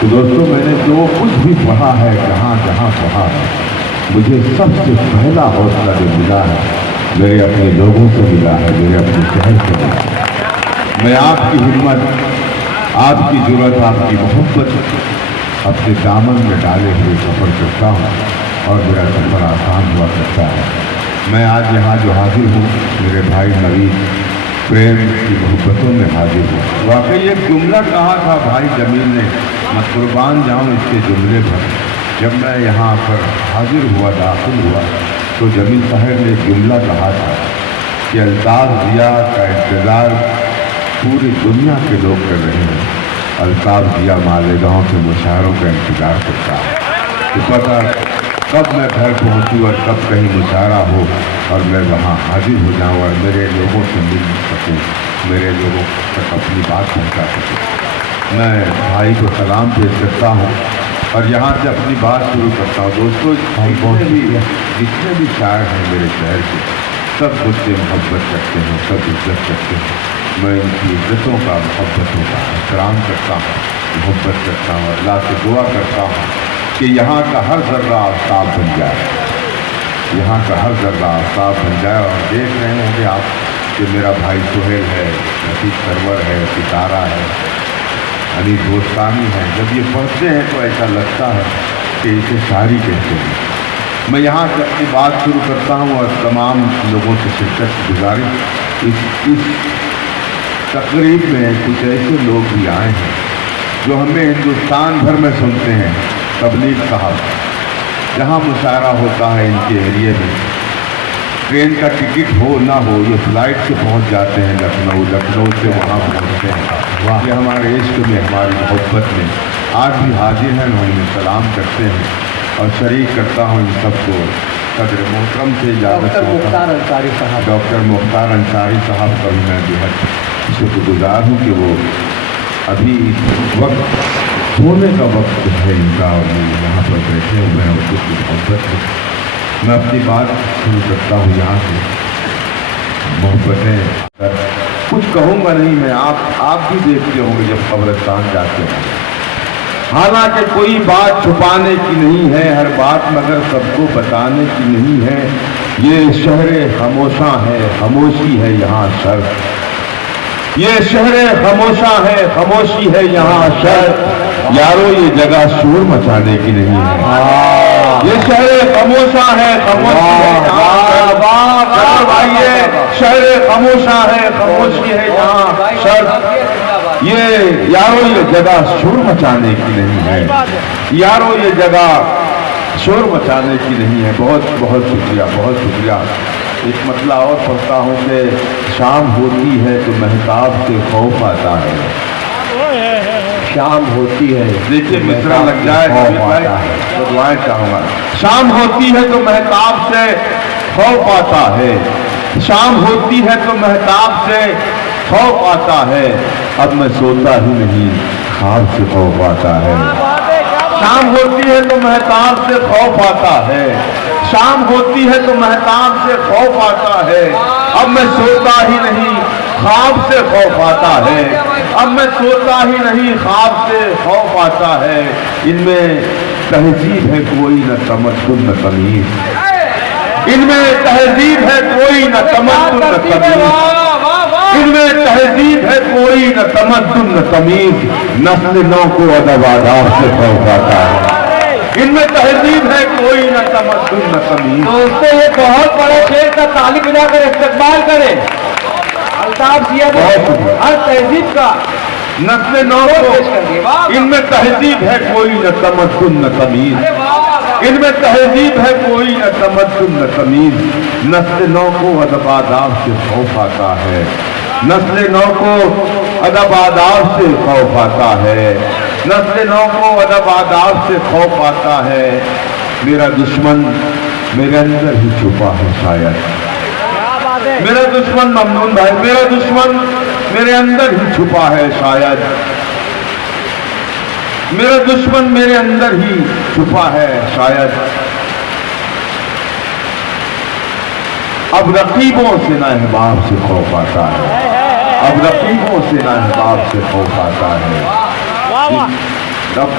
تو دوستوں میں نے جو کچھ بھی پڑھا ہے جہاں جہاں پڑھا ہے مجھے سب سے پہلا حوصلہ جو ملا ہے میرے اپنے لوگوں سے ملا ہے، میرے اپنے شہر سے ملا ہے۔ میں آپ کی ہمت، آپ کی جرأت، آپ کی محبت اپنے دامن میں ڈالے ہوئے سفر کرتا ہوں اور میرا سفر آسان ہوا کرتا ہے۔ میں آج یہاں جو حاضر ہوں میرے بھائی نوید پریم کی محبتوں میں حاضر ہوں۔ واقعی ایک جملہ کہا تھا بھائی جمیل نے، میں قربان جاؤں اس کے جملے پر۔ جب میں یہاں پر حاضر ہوا، داخل ہوا، تو جمیل صاحب نے ایک جملہ کہا تھا کہ الطاف ضیاء کا انتظار پوری دنیا کے لوگ کر رہے ہیں، الطاف ضیاء مالیگاؤں کے مشاعروں کا انتظار کرتا ہے کہ پتہ کب میں گھر پہنچوں اور کب کہیں مشاعرہ ہو اور میں وہاں حاضر ہو جاؤں اور میرے لوگوں سے مل سکوں، میرے لوگوں تک اپنی بات پہنچا سکوں۔ میں بھائی کو سلام پیش کرتا ہوں اور یہاں سے اپنی بات شروع کرتا ہوں۔ دوستو جتنے بھی شاعر ہیں میرے شہر کے، سب مجھ سے محبت کرتے ہیں، سب عزت کرتے ہیں۔ میں ان کی عزتوں کا، محبتوں کا احترام کرتا ہوں، محبت کرتا ہوں، اللہ سے دعا کرتا ہوں کہ یہاں کا ہر ذرہ آفتاب بن جائے، یہاں کا ہر ذرہ آفتاب بن جائے۔ اور دیکھ رہے ہوں گے آپ کہ میرا بھائی سہیل ہے، رفیق سرور ہے، ستارہ ہے، انیس گوستانی ہے، جب یہ پڑھتے ہیں تو ایسا لگتا ہے کہ اسے شاعری کہتے ہیں۔ میں یہاں سے اپنی بات شروع کرتا ہوں اور تمام لوگوں سے شرکت کی گزارش۔ اس تقریب میں کچھ ایسے لوگ بھی آئے ہیں جو ہمیں ہندوستان بھر میں سنتے ہیں۔ تبلیغ صاحب، جہاں مشاعرہ ہوتا ہے ان کے ایریے میں، ٹرین کا ٹکٹ ہو نہ ہو یہ فلائٹ سے پہنچ جاتے ہیں لکھنؤ، لکھنؤ سے وہاں پہنچتے ہیں۔ یہ ہمارے عشق میں، ہماری محبت میں آج بھی حاضر ہیں، انہیں سلام کرتے ہیں اور شریک کرتا ہوں ان سب کو۔ صدر محترم سے اجازت ڈاکٹر مختار انصاری صاحب، ڈاکٹر مختار انصاری صاحب کا بھی میں بہت شکر گزار ہوں کہ وہ ابھی اس وقت سونے کا وقت ہے ان کا اور یہ یہاں پر بیٹھے ہوئے ہیں اور کچھ محبت ہے۔ میں اپنی بات شروع کرتا ہوں یہاں سے۔ محبتیں کچھ کہوں گا نہیں میں، آپ بھی دیکھتے ہوں گے جب قبرستان جاتے ہیں، حالانکہ کوئی بات چھپانے کی نہیں ہے، ہر بات مگر سب کو بتانے کی نہیں ہے۔ یہ شہر خاموشاں ہے، خاموشی ہے یہاں شر، یہ شہر خاموشاں ہے، خاموشی ہے یہاں شر، یارو یہ جگہ شور مچانے کی نہیں ہے۔ یہ شہر خاموشاں ہے، خاموشی ہے یہاں شہر خاموشاں ہے، خاموشی ہے یہاں شر، یہ یارو یہ جگہ شور مچانے کی نہیں ہے، یارو یہ جگہ شور مچانے کی نہیں ہے۔ بہت بہت شکریہ، بہت شکریہ۔ ایک مطلع اور پڑھتا ہوں کہ شام ہوتی ہے تو مہتاب سے خوف آتا ہے، شام ہوتی ہے، دیکھیے مصرع لگ جائے تو دعائیں چاہوں گا۔ شام ہوتی ہے تو مہتاب سے خوف آتا ہے، شام ہوتی ہے تو مہتاب سے خوف آتا ہے، اب میں سوتا ہی نہیں خواب سے خوف آتا ہے۔ شام ہوتی ہے تو مہتاب سے خوف آتا ہے، شام ہوتی ہے تو مہتاب سے خوف آتا ہے، اب میں سوتا ہی نہیں خواب سے خوف آتا ہے، اب میں سوتا ہی نہیں خواب سے خوف آتا ہے۔ ان میں تہذیب ہے کوئی نہ تمدن نہ تمیز، ان میں تہذیب ہے کوئی نہ تمدن نہ تمیز، ان میں تہذیب ہے کوئی نہ تمدن نہ تمیز، نسل نو کو ادب آداب سے خوف آتا ہے۔ ان میں تہذیب ہے کوئی نہ تمدن نہ تمیز۔ دوستو یہ بہت بڑا شعر کا تعلیم ملا کر استقبال کریں الطاف ضیاء ہر تہذیب کا نسل نو کو، ان میں تہذیب ہے کوئی نہ تمدن نہ تمیز، ان میں تہذیب ہے کوئی نہ تمدن نہ تمیز، نسل نو کو ادب آداب سے خوف آتا ہے، نسل نو کو ادب آداب سے خوف آتا ہے، نسل نو کو ادب آداب سے خوف آتا ہے۔ میرا دشمن میرے اندر ہی چھپا ہے شاید، میرا دشمن ممنون بھائی، میرا دشمن میرے اندر ہی چھپا ہے شاید، میرا دشمن میرے اندر ہی چھپا ہے شاید، اب رقیبوں سے نہ احباب سے خوف آتا ہے، اب رقیبوں سے نہ احباب سے خوف آتا ہے۔ अब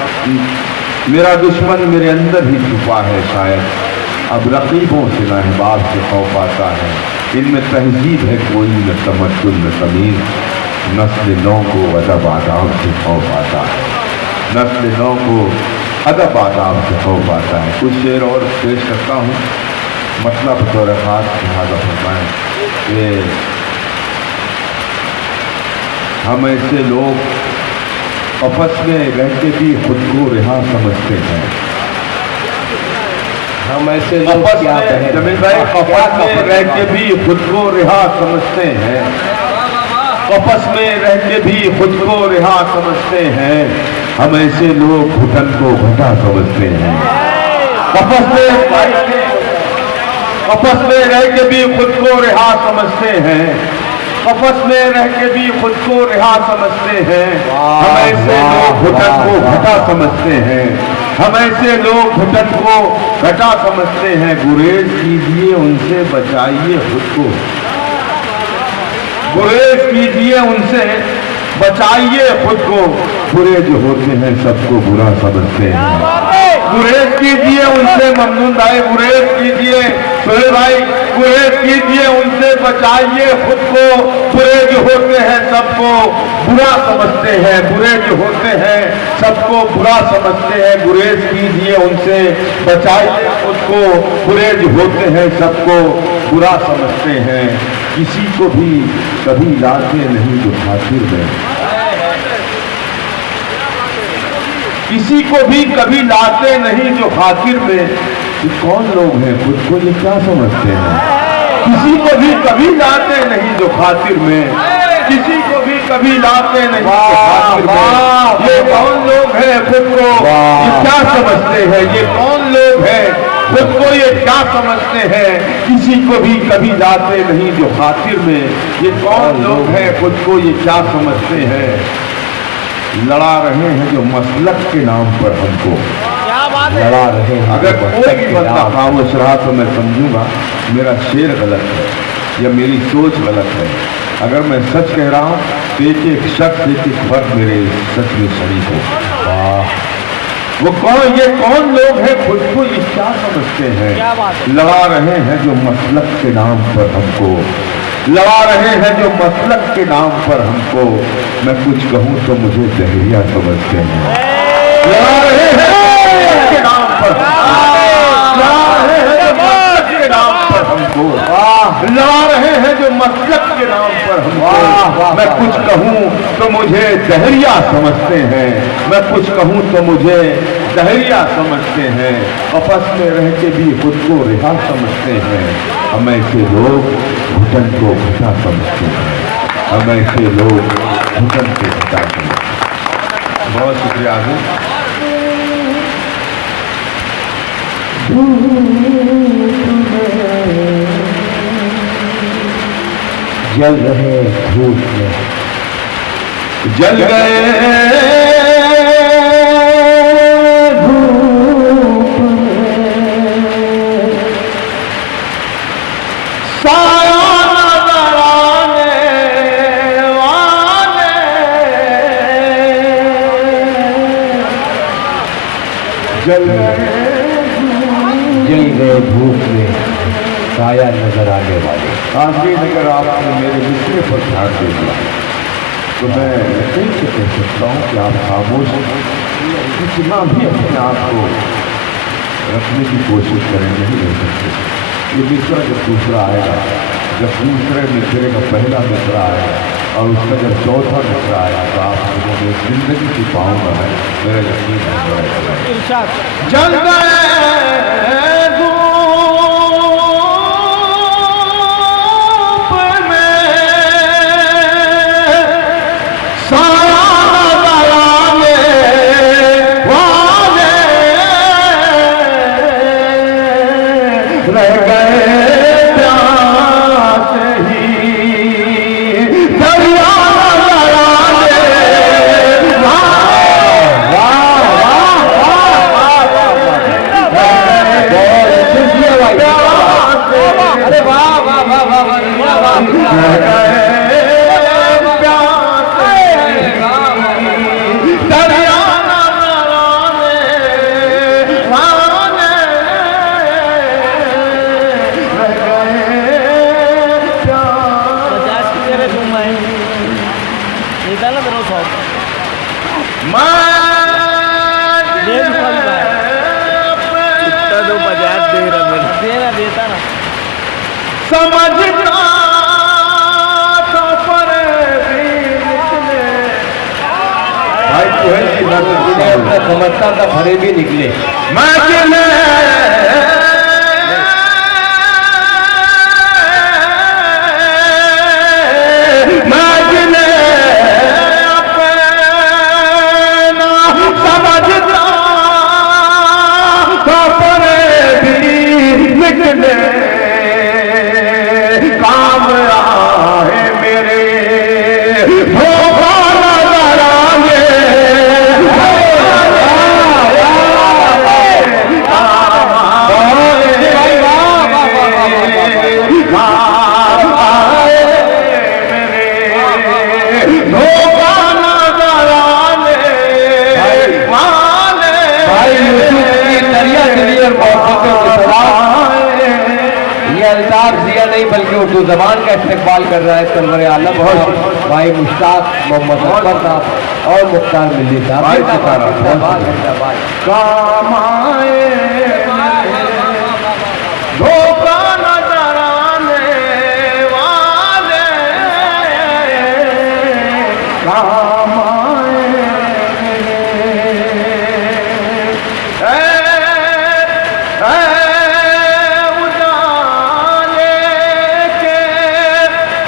मेरा दुश्मन मेरे अंदर ही छुपा है शायद, अब रकीबों से ना अहबाब से खौफ आता है, इनमें तहजीब है कोई न तमद्दुन न तमीज़, नस्ल नौ को अदब आदाब से खौफ आता है, नस्ल नौ को अदब आदाब से खौफ आता है। कुछ शेर और पेश करता हूँ, मतलब बतौर ख़ास लिहाजा फरमाएं कि हम ऐसे लोग कफस में रह के भी खुद को रिहा समझते हैं। हम ऐसे लोग कफस क्या में कहें जमीन भाई, कफस में रह के भी खुद को रिहा समझते हैं, कफस में रह के भी खुद को रिहा समझते हैं, हम ऐसे लोग घुटन को घटा समझते हैं। कफस में रह के भी खुद को रिहा समझते हैं, कफस में रह के भी खुद को रिहा समझते हैं, हम ऐसे लोग घुटन को घटा समझते हैं, हम ऐसे लोग घुटन को घटा समझते हैं। गुरेज कीजिए उनसे बचाइए खुद को, गुरेज कीजिए उनसे बचाइए खुद को, बुरे जो होते हैं सबको बुरा समझते हैं। गुरेज कीजिए उनसे, ममनून भाई गुरेज कीजिए, सोहेल भाई गुरेज कीजिए उनसे बचाइए खुद को, बुरे जो होते हैं सबको बुरा समझते हैं, बुरे जो होते हैं सबको बुरा समझते हैं। गुरेज कीजिए उनसे बचाइए खुद को, बुरे जो होते हैं सबको बुरा समझते हैं। किसी को भी कभी लाते नहीं जो खातिर में, किसी को भी कभी लाते नहीं जो खातिर में, ये कौन लोग हैं खुद को ये क्या समझते हैं। किसी को भी कभी लाते नहीं जो खातिर में, किसी को भी कभी लाते नहीं जो खातिर में, ये कौन लोग हैं खुद को ये क्या समझते हैं, ये कौन लोग हैं खुद को ये क्या समझते हैं। किसी को भी कभी लाते नहीं जो खातिर में, ये कौन लोग हैं खुद को ये क्या समझते हैं। लड़ा रहे हैं जो मसलक के नाम पर हमको, लड़ा रहे हैं। अगर कोई भी बंदा खामोश रहा तो मैं समझूंगा मेरा शेर गलत है या मेरी सोच गलत है। अगर मैं सच कह रहा हूँ तो एक एक शख्स एक एक फर्द मेरे सच में शरीक हो। वो कौन, ये कौन लोग हैं खुद को ये क्या समझते हैं। लड़ा रहे हैं जो मसलक के नाम पर हमको, लड़ा रहे हैं जो मसलक के नाम पर हमको, मैं कुछ कहूँ तो मुझे जहरिया समझते हैं। लड़ा रहे हैं के नाम पर, लड़ा रहे हैं जो मसलक के नाम पर हमको, लड़ा रहे हैं जो मसलक के नाम पर हमको, मैं कुछ कहूँ तो मुझे जहरिया समझते हैं, मैं कुछ कहूँ तो मुझे जहरिया समझते हैं। कफस में रह के भी खुद को रिहा समझते हैं, हम ऐसे लोग घुटन को घटा समझते हैं, हम ऐसे लोग घुटन को घटा समझते हैं। बहुत शुक्रिया आगे। जल रहे धूप में, जल गए धूप में, साया नजर आने वाले, जल गए धूप में साया नजर आने वाले। आगे अगर आपने मेरे विषय पर ध्यान दे दिया तो मैं यकीन से कह सकता हूँ कि आप खामोश जितना भी अपने आप को रखने की कोशिश करें नहीं रह सकते। ये मिसरा जब दूसरा आएगा, जब दूसरे मिसरे का पहला मिसरा आएगा और उसका जब चौथा मिसरा आएगा तो आप लोगों में जिंदगी की पाऊंगा मैं, मेरा यकीन है। जल गए انہیں اپنا سمجھتا تھا بھرے بھی نکلے بلکہ اردو زبان کا استقبال کر رہا ہے سرور عالم بھائی مشتاق محمد اکبر صاحب اور مختار ملی صاحب کام آئے دھوکہ نظر آنے والے کام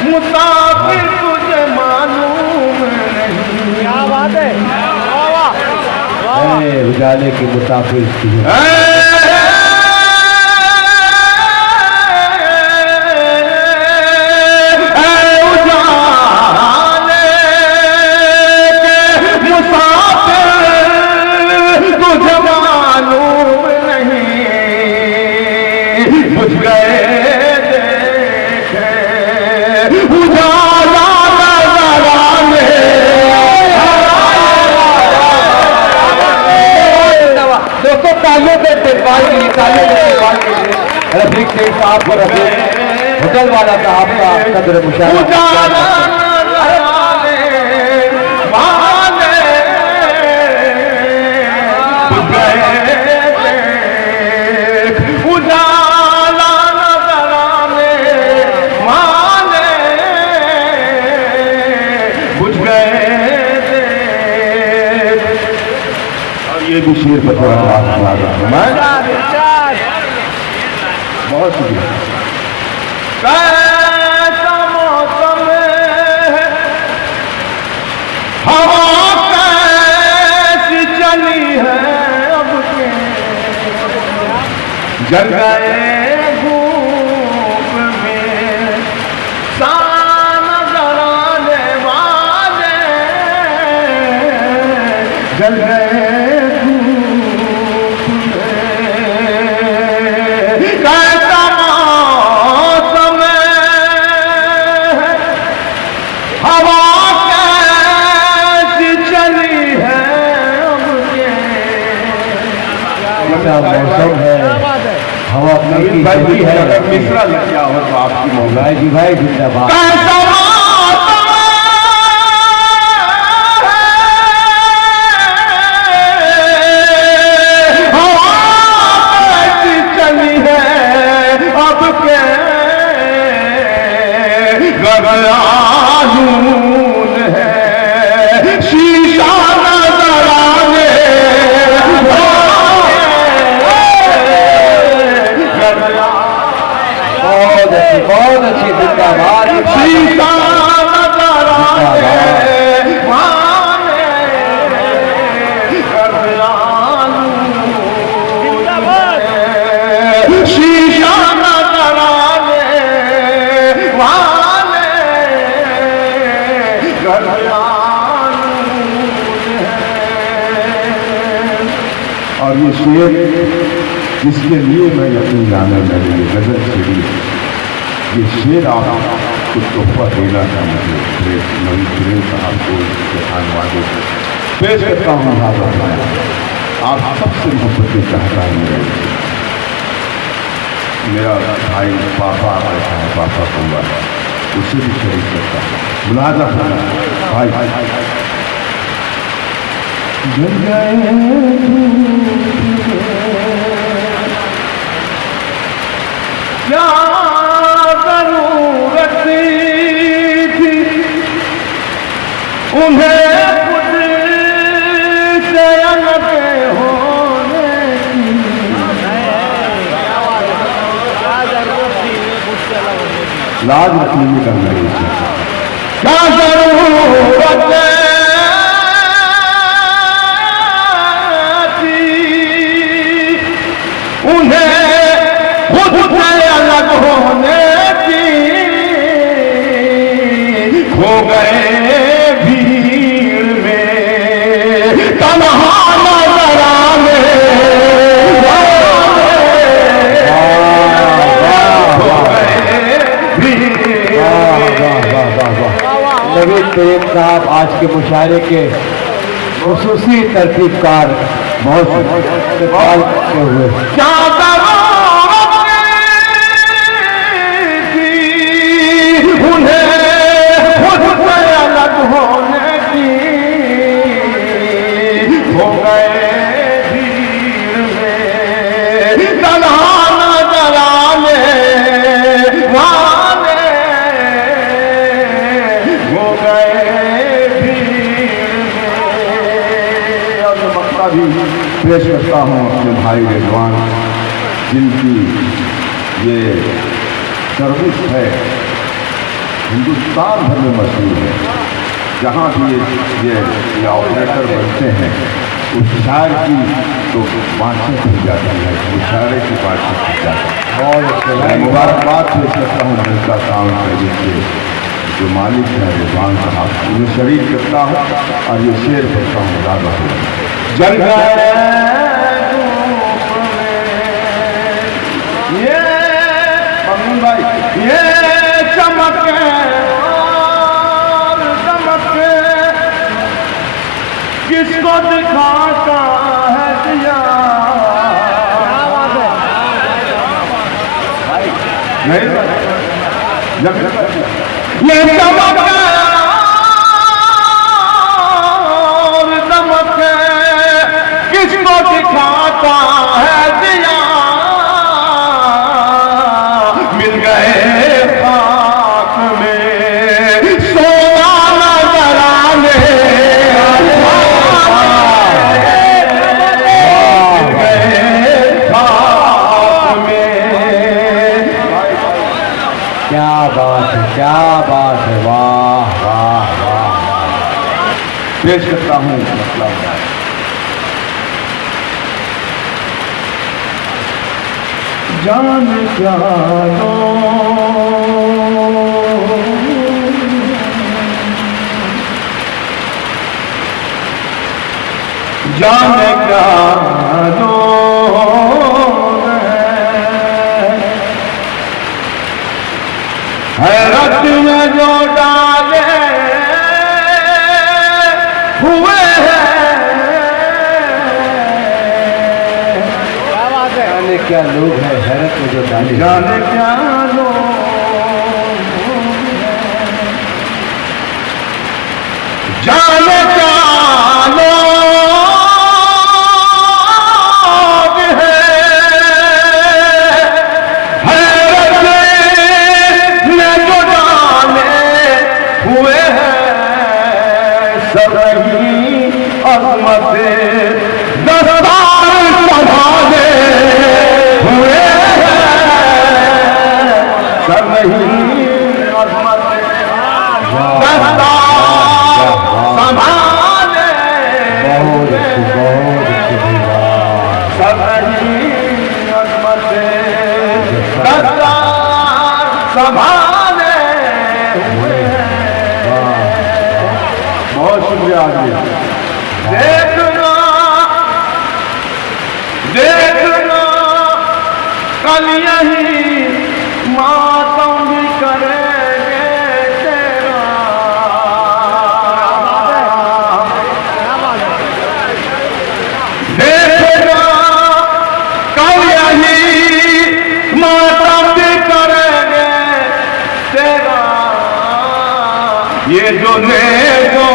مسافر تجھے معلوم نہیں کیا بات ہے اجالے کی مسافر تجھے معلوم نہیں بجھ گئے رفیق شیخ صاحب کو رفیق ہوٹل والا صاحب کا قدر مشاہدہ یہ بھی شیر پر تھوڑا بات سنا رہا ہوں میں بہت شکریہ کیسا موسم ہے ہوا کیسی چلی ہے اب کے جل گئے دھوپ میں سان نظر آنے والے جل گئے موسم ہے ہوا کی ہے مصرا لگیا ہو تو آپ کی مولا جی بھائی زندہ باد چلی ہے اب کے گغلالون ہے شیشہ نظر آنے بہت اچھی زندہ باد شیشہ نظر آنے شیشہ نظر آنے والے اور یہ شعر جس کے لیے میں یقین جانا میں نے یہ غزل چھڑی یہ شعر آپ کو تحفہ دینا تھا مجھے نوی شرین صاحب کو خان والے کو پیش کرتا ہوں آپ سب سے محبتیں چاہتا ہے میرا بھائی پاپا بیٹھا ہے پاپا کمبا اسے بھی شریک کرتا ہے ملاحظہ کرنا بھائی کیا ضرورت تھی انہیں خود سے लाज रखनी कर रही थी। क्या जरूरत थी उन्हें खुद से अलग होने की, खो गए भीड़ में तन्हा नजर आने नवीद तैयब साहब आज के मुशायरे के खुसूसी तरतीबकार बहुत इस्तेमाल करते हुए क्या उन्हें खुद से अलग होने की, हो गए भीड़ में तन्हा नजर आने वाले, हो गए भीड़ में। और मैं मक्ता भी पेश करता हूँ अपने भाई रिजवान, जिनकी ये सर्विस है हिंदुस्तान भर में मशहूर है। जहाँ भी ये ऑपरेटर बनते हैं उस शायर की तो बातचीत हो जाती है, मुशायरे की बातचीत हो जाती है। बहुत अच्छे मैं मुबारकबाद पेश करता हूँ जनता साउंड सर्विस के जो मालिक हैं रिजवान साहब, उन्हें शरीक करता हूँ और ये शेर करता हूँ याद रखो। जल गए ये मम्मी भाई ये चमके और चमके किसको दिखाता है दिया, नहीं ये चमके और चमके किसको दिखाता है दिया, मिल गए खाक में सोना नजर आने, मिल गए खाक में। क्या बात है, क्या बात है, वाह वाह वाह। पेश करता हूँ मतलब जान क्या लो जान क्या लो हैरत में जो डाले हुए हैं, जाने क्या लोग हैं हैरत में जो डाले, जाने क्या लोग जाने क्या लोग हैं हैरत में जो डाले हुए हैं, सब ही अजमत दस्तार संभाले हुए हैं, सब ही अजमत दस्तार संभाले, बहुत अच्छी सब ही अजमत दस्तार संभाले हुए हैं। बहुत शुक्रिया आदमी। देखना देखना कल यही मातम भी करेंगे तेरा, देखना कल यही मातम भी करेंगे तेरा, ये जो नेज़ों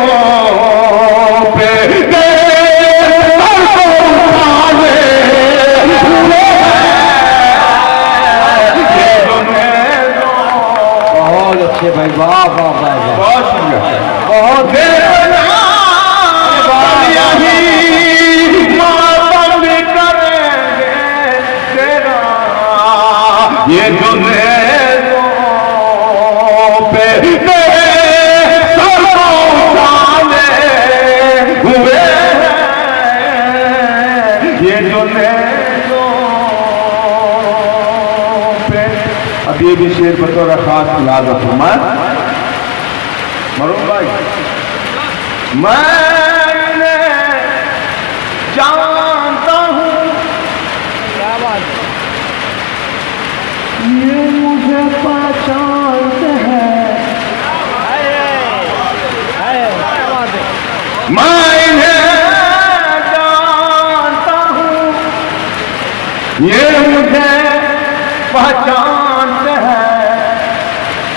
पे یہ جو نیزوں پہ، اب یہ بھی شعر بطور خاص یاد فرمائے مرحوم بھائی، میں جانتا ہوں یہ مجھے پہچانتے ہیں، میں انہیں جانتا ہوں یہ مجھے پہچانتے ہیں،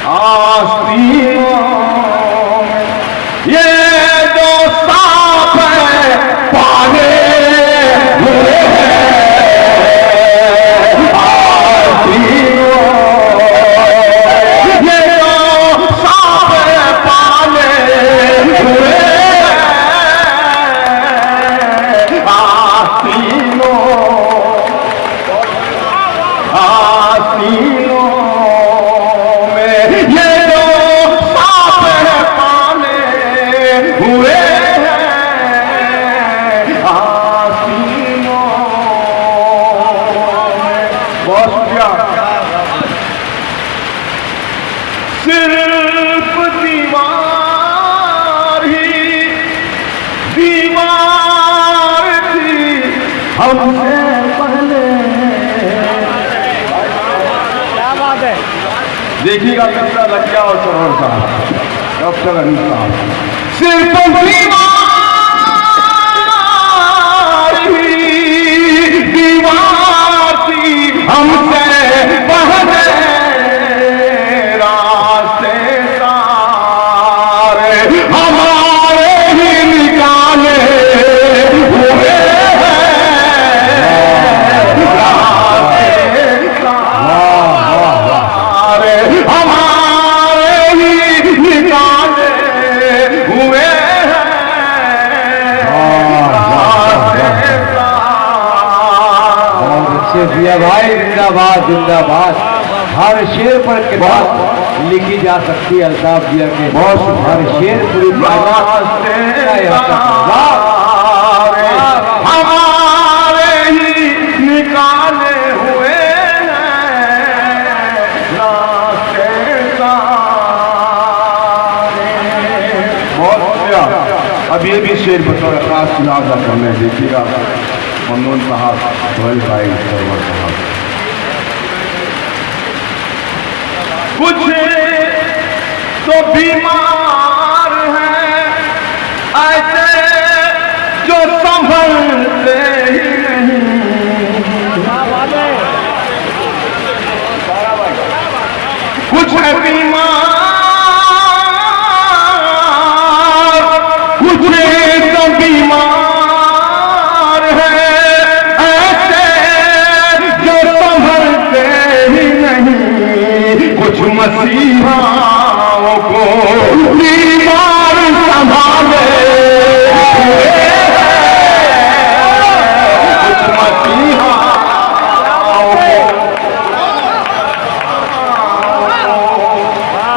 آستینوں میں یہ جو سانپ ہے پالے ہوئے ہیں، آستینوں یہ جو سانپ ہے پالے ہوئے ہیں، آستینوں میں یہ جو سانپ ہے پالے ہوئے ہیں، آستینوں میں۔ بہت شکریہ۔ صرف دیوار ہی دیوار تھی ہم سے پہلے، دیکھیے گا کتنا لگیا اور سرور صاحب ڈاکٹر انیس صاحب، صرف دیوار ہی دیوار تھی ہم سے پہلے، راستے سارے ہمارے ہی نکالے ہوئے ہیں، ہمارے ہی نکالے ہوئے ہیں، دیا بھائی زندہ باد زندہ باد۔ ہر شعر پر کتاب لکھی جا سکتی ہے الطاف دیا کے، ہر شعر پوری ہمارے ہی نکالے ہوئے ہیں، راستے سارے۔ بہت شکریہ۔ اب یہ بھی شعر بطور خاص یاد کرنے دیکھیے گا ممنون صاحب، سہیل بھائی، سرور صاحب۔ کچھ تو بیمار ہیں ایسے جو سنبھلتے ہی نہیں، کچھ ہے بیمار، کچھ تو بیمار ہے ایسے جو سنبھلتے ہی نہیں، کچھ مسیحاؤں کو بیمار سنبھالے ہوئے ہیں، کچھ مسیحاؤں کو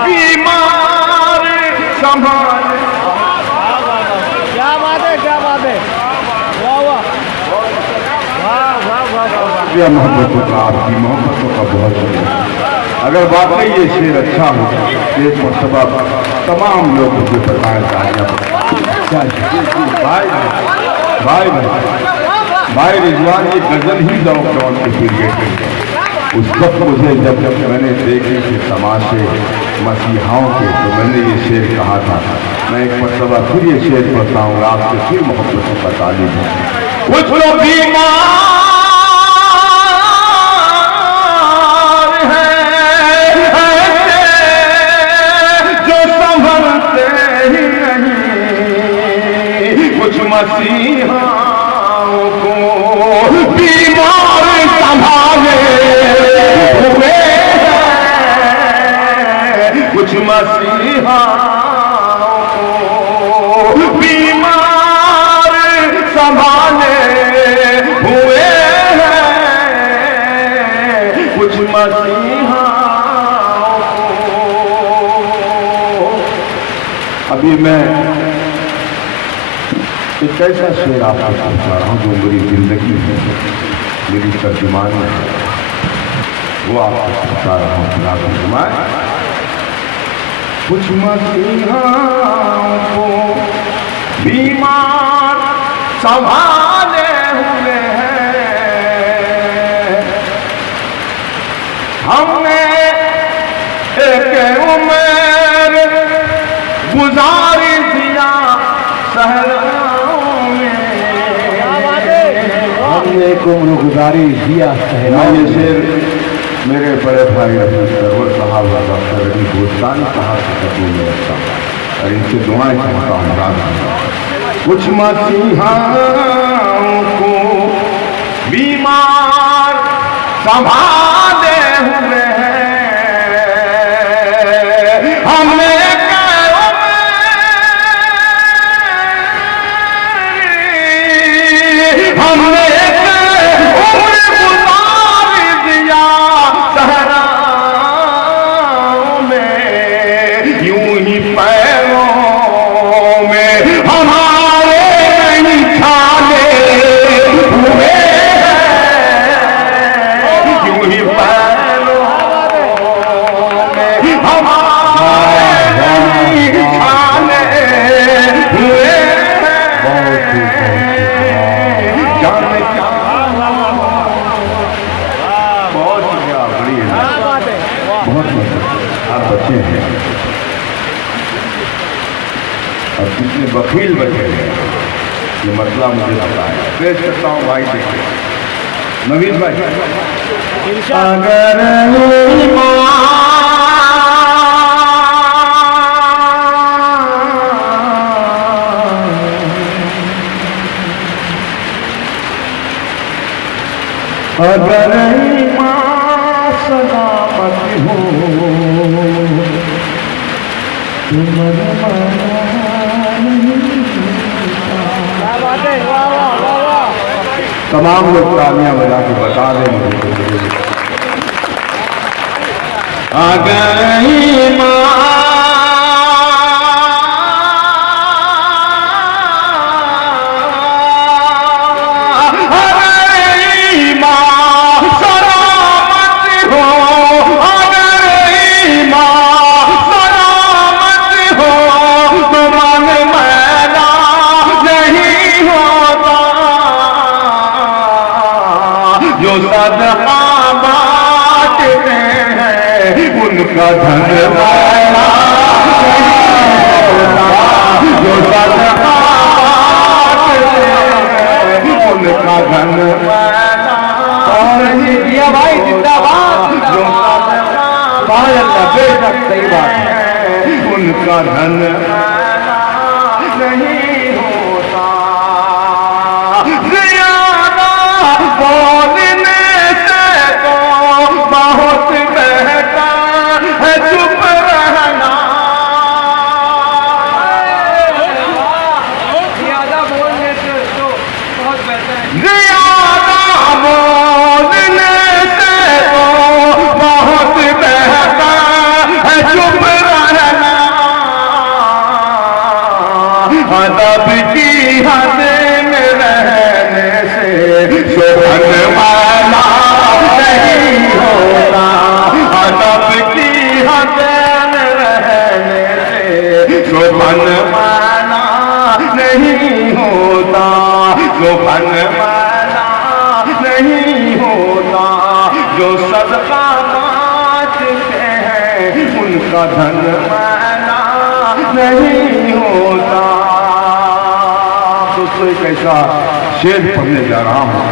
بیمار سنبھالے۔ کیا بات ہے، کیا بات ہے، واہ واہ واہ واہ واہ واہ۔ یہ محبتوں کا، آپ کی محبتوں کا بہت شکریہ۔ اگر واقعی یہ شعر اچھا ہو ایک مرتبہ تمام لوگ مجھے بتائیں تالیاں بھائی رضوان، یہ غزل ہی ذوق ڈاؤن کے پیریڈ میں اس وقت مجھے جب میں نے دیکھے کہ تماشے مسیحاؤں کے، تو میں نے یہ شعر کہا تھا میں ایک مرتبہ پھر یہ شعر پڑھتا ہوں، آپ سے پھر محبتوں کا تعلیم ہے۔ کچھ تو بیمار ہیں ایسے جو سنبھلتے ہی نہیں، کچھ مسیحاؤں کو بیمار سنبھالے ہوئے ہیں، کچھ مسیحاؤں کو بیمار سنبھالے ہوئے ہیں، کچھ مسیحاؤں کو۔ ابھی میں ऐसा शेर आपको पहुंचा रहा हूँ जो मेरी जिंदगी है, मेरी तर्जुमानी है, वो आपको पहुंचा रहा हूँ। खुदा की फरमाए, कुछ मसीहाओं को बीमार संभाले हुए हैं, हमने एक उम्र गुजारी दिया सहराओं में, हमने एक उम्र गुजारी दिया सहरा। ये शेर मेरे बड़े भाई रफी सरवर साहब और डॉक्टर रवि गोस्वामी साहब से कबूल में रखता हूँ और इनसे दुआएं चाहता हूँ। रात कुछ मसीहाओं को बीमार संभाले हुए हैं, हमने हमने उम्र गुजार दिया सहराओं में, यूं ही पैरों में हमारे नहीं छाले हुए हैं, यूं ही पैरों में हमारे नहीं छाले हुए हैं। जाने क्या बहुत क्या बड़ी है, बहुत आप बच्चे हैं और कितने वकील बचे हैं, ये मसला मुझे पता है। पेश करता हूँ भाई, देखिए नवीन भाई, अगर अगर ईमान सलामत हो तो तमाम लोग तालियां बजा के बता दें मुझे, अगर जो सदका बांटते हैं उनका धन वाला जो सदका बांटते हैं उनका धन वाला दिया भाई जिंदाबाद, जो सदका बेशक सही बात है, उनका धन वाला नहीं होता। ज़ियादा बोलने से तो बहुत बेहतर है चुप रहना, ज्यादा बोलने से तो बहुत बेहतर है। ज़ियादा बोलने से तो बहुत बेहतर है चुप रहना, अदब की हद में रहने से शोभन वाला नहीं होता, अदब की हद में रहने से शोभन वाला नहीं होता, शोभन वाला नहीं होता। जो सदका बांटते हैं उनका धन वाला नहीं होता। दोस्तों एक ऐसा शेर पढ़ने जा रहा हूँ,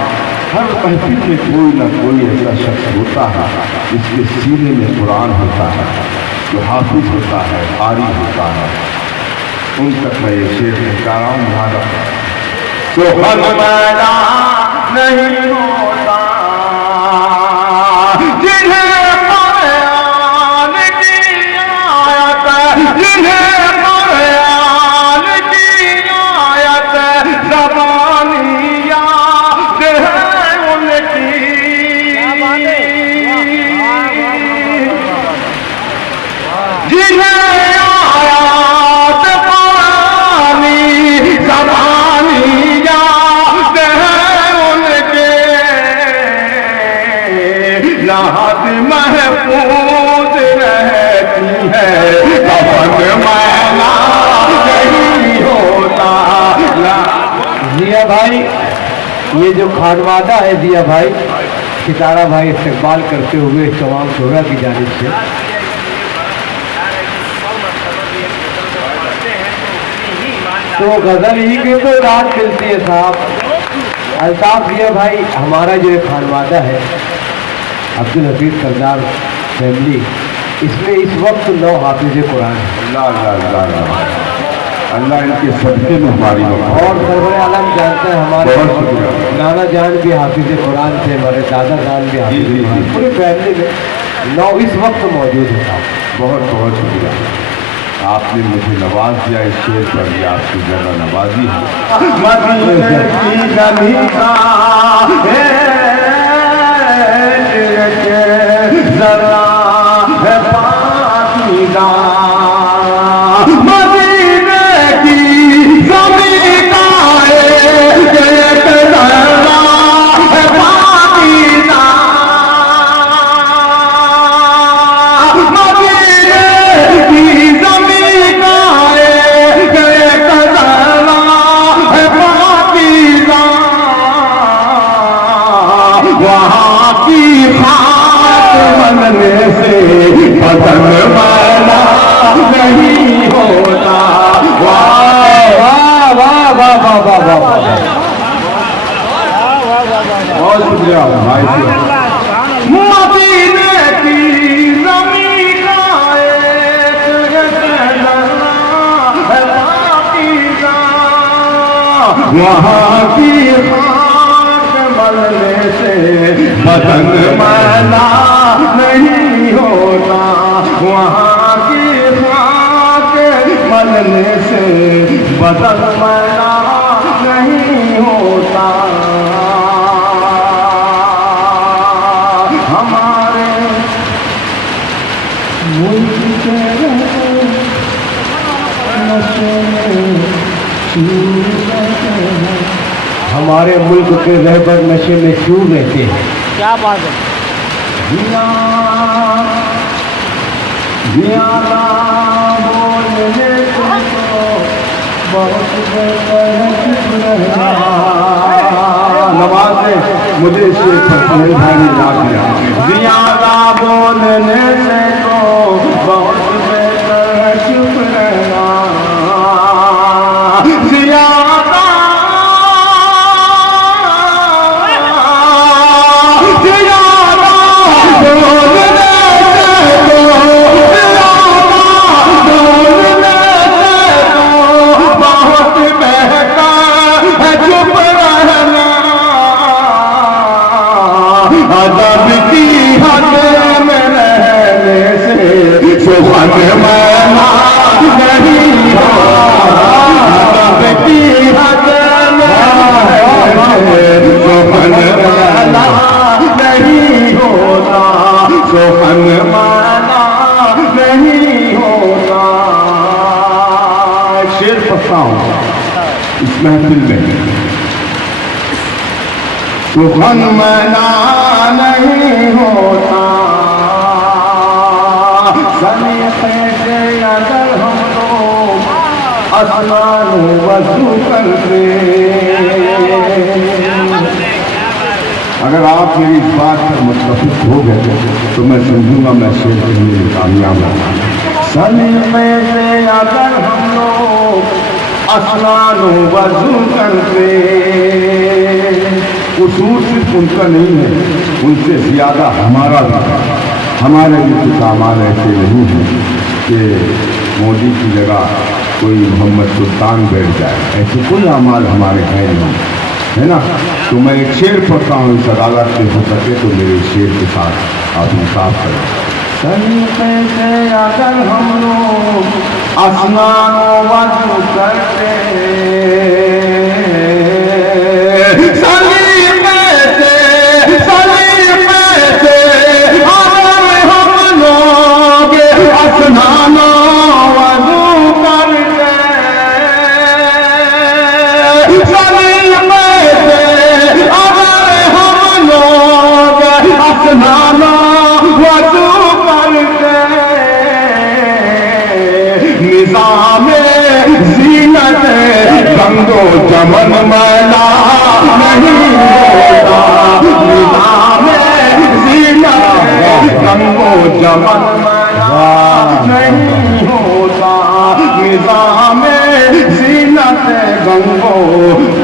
हर महफिल में कोई ना कोई ऐसा शख्स होता है जिसके सीने में कुरान होता है, जो हाफिज होता है, कारी होता है, उन तक मैं ये शेर जा रहा हूँ। महाराज शोभन वाला नहीं होता जिन्हें कुरान की आयत, जिन्हें कुरान की आयत ज़बानी याद है उनकी, जिन्हें आयत कुरानी ज़बानी भाई ये जो खानवादा है दिया भाई सितारा भाई इस्तेमाल करते हुए तमाम शोरा की जानिब से तो गजल ही की तो रात मिलती है साहब। अल्ताफ दिया भाई हमारा जो खानवादा है अब्दुल हफीज सरदार फैमिली इसमें इस वक्त 9 हाफिज कुरान है। अल्लाह इनके सदके में हमारी और सरवर आलम जानते हैं हमारे नाना जान भी हाफिज कुरान थे, हमारे दादा जान भी हाफिज कुरान, पूरी फैमिली में 9 इस वक्त मौजूद है साहब। बहुत बहुत शुक्रिया, आपने मुझे नवाज दिया इस शेर पर, ये आपकी जगह नवाजी बहुत शुक्रिया भाई मदीने की ज़मीन का वहाँ की खाक मलने से बदन मैला नहीं होता, वहाँ की खाक मलने से बदन मैला नहीं होता। हमारे मुल्क के रहबर नशे में चूर रहते हैं। क्या बात है। नवाज ने मुझे इसे भाई ने याद दिया, जियादा बोलने से तो बहुत बेहतर चुप रहना, जियादा अदब की हद में रहने से सुखन मैना नहीं होता, अदब की हद में रहने से सुखन मैना नहीं होता, सुखन मैना नहीं होता। शेर पढ़ता हूँ इस महफिल में, सुखन मैना नहीं होता, समीपे से अगर हम लोग आसमान वजू करते। अगर आप मेरी इस बात पर मुत्तफिक हो गए तो मैं समझूंगा मैं शेर के लिए कामयाब हूँ। समीपे से अगर हम लोग आसमान वजू करते, कसूर सिर्फ उनका नहीं है, उनसे ज़्यादा हमारा भी है। हमारे भी कुछ अमाल ऐसे नहीं हैं कि मोदी की जगह कोई मोहम्मद सुल्तान बैठ जाए, ऐसे कोई अमाल हमारे हैं नहीं, है ना। तो मैं एक शेर पढ़ता हूँ, इस अदालत में हो सके तो मेरे शेर के साथ आप इंसाफ करें। सलीके से अगर हम लोग आसमान वजू करते, निज़ाम ज़ीनत गंगो चमन मैला चमन मैला नहीं होता निजाम जीनत गंगो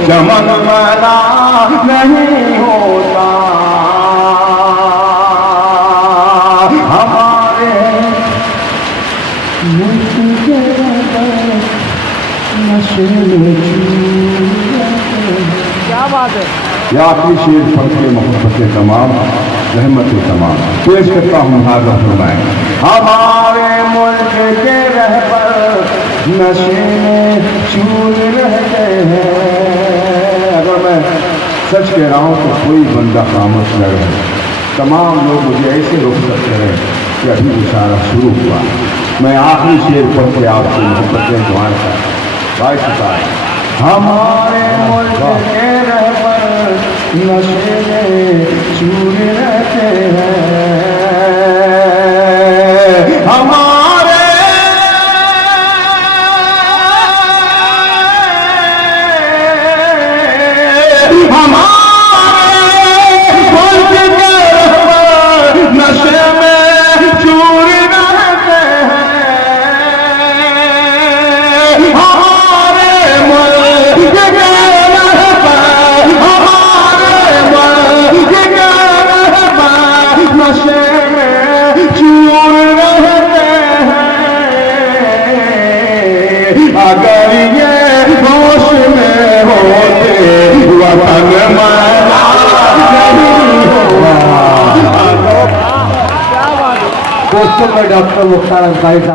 चमन मैला नहीं होता हमारे क्या बात है। या आखिरी शेर पढ़ के मोहब्बत तमाम रहमत तमाम पेश करता हूँ हाज़िर फरमाएं। हमारे मुल्क के रहबर नशे में चूर रहते हैं। अगर मैं सच कह रहा हूँ तो कोई बंदा खामोश न रहे। तमाम लोग मुझे ऐसे रोक सकते हैं कि अभी इशारा शुरू हुआ। मैं आखिरी शेर पढ़ के आपसे मोहब्बतें दुआएं करता भाई सितार। हमारे मुल्क के रहबर नशे में चूर रहते हैं। हमारे मुल्क के रहबर नशे में चूर रहते हैं। अगर ये होश में होते वतन मैला नहीं होगा। दोस्तों, मैं डॉक्टर मुख्तार अंसारी साहब